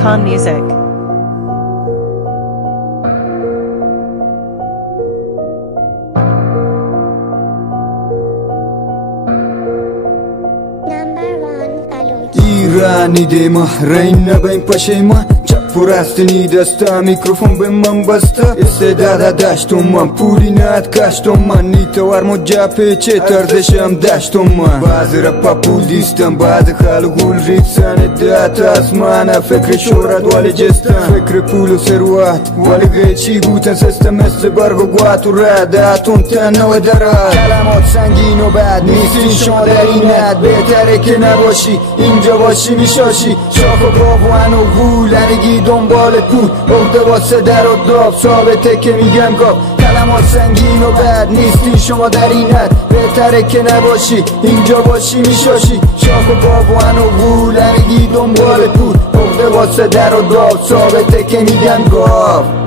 Con Music. ایرانی ده محرین نبین پشیمان چپ رستنی دستا میکروفون به من بسته استعداد داشتم من پولی ند کشتم من نیتوار مجابه چه تردشم داشتم من بعضی رپا پول دیستم بعضی خلقول ریتسن ادعات اسمانه فکر شهرت ولی جستم فکر پول و ثروت ولی غیچی بودن سیستم مثل برگ و گوات و رداتون تنه و درات کلمات سنگین و بد نیستین شما در این ند بهتره که نباشی اینجا باشی میشاشی شاخ و باقوان و گولنگی دنبال پول عقده واسه در و داب ثابته که میگم گاب کلمات سنگین و بد نیستی شما در این حد بهتره که نباشی اینجا باشی میشاشی شاخ و باقوان و گولنگی دنبال پول عقده واسه در و داب ثابته که میگم گاب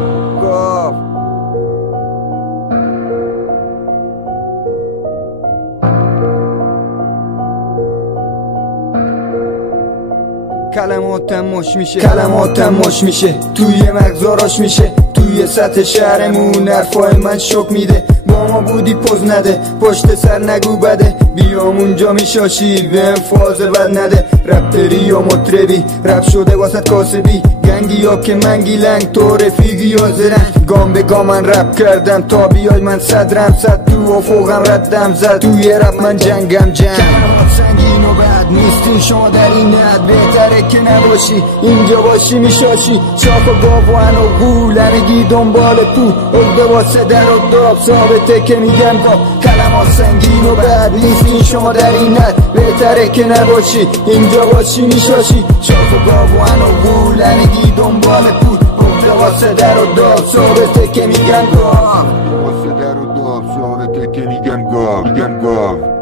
کلماتم مش میشه توی مغزاراش میشه توی سطح شهرمون حرفای من شک میده با ما بودی پوز نده پشت سر نگو بده بیام اونجا میشاشی بهم فاز بد نده رپتری یا مطربی رپ شده واسط کاسبی گنگی یا که منگی لنگ تو رفیقی یا زرنگ گام به گام من رپ کردم تا بیای من صدرم صد تو افقم ردم زد توی رپ من جنگم کلمات سنگین و بد نیستین شما در این ند بهتره که نباشی اینجا باشی میشاشی شاخ و باقوان و گولنگی دنبال پول عقده واسه در و داب ثابته که میگم گاب کلمات سنگین و بد نیستین شما در این ند بهتره که نباشی اینجا باشی میشاشی شاخ و باقوان و گولنگی دنبال پول عقده واسه در و داب ثابته که میگم گاب واسه در و داب ثابته که میگم گاب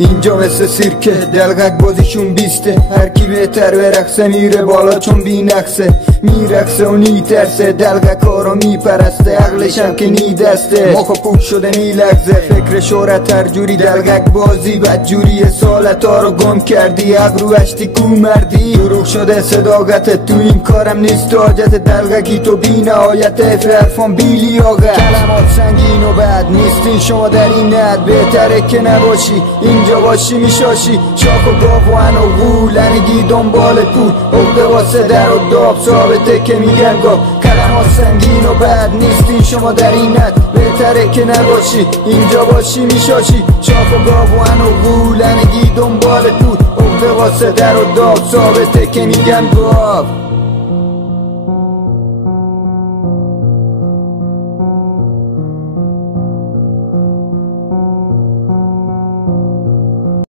اینجا مثل سیرکه دلغک بازیشون بیسته هرکی بهتر برقصه میره بالا چون بی نقصه میرقصه و نیترسه دلغک ها رو میپرسته عقلشم که نیدسته مخا پوک شده میلغزه فکر شهرت هر جوری دلغک بازی بدجوری سالت ها رو گم کردی ابرو اشتی کو مردی دروغ شده صداقت تو این کارم نیست حاجت دلغکی تو بی نهایت حرفان بی لیاقت کلمات سنگین و بد نیستین شما در این ند بهتره که نباشی اینجا باشی میشاشی شاخ و باقوان و گولنگی دنبال پول عقده واسه در و داب ثابته که میگن گاب کلمات سنگین و بد نیستی شما در این ند بهتره که نباشی اینجا باشی میشاشی شاخ و باقوان و گولنگی دنبال پول عقده واسه در و داب ثابته که میگن گاب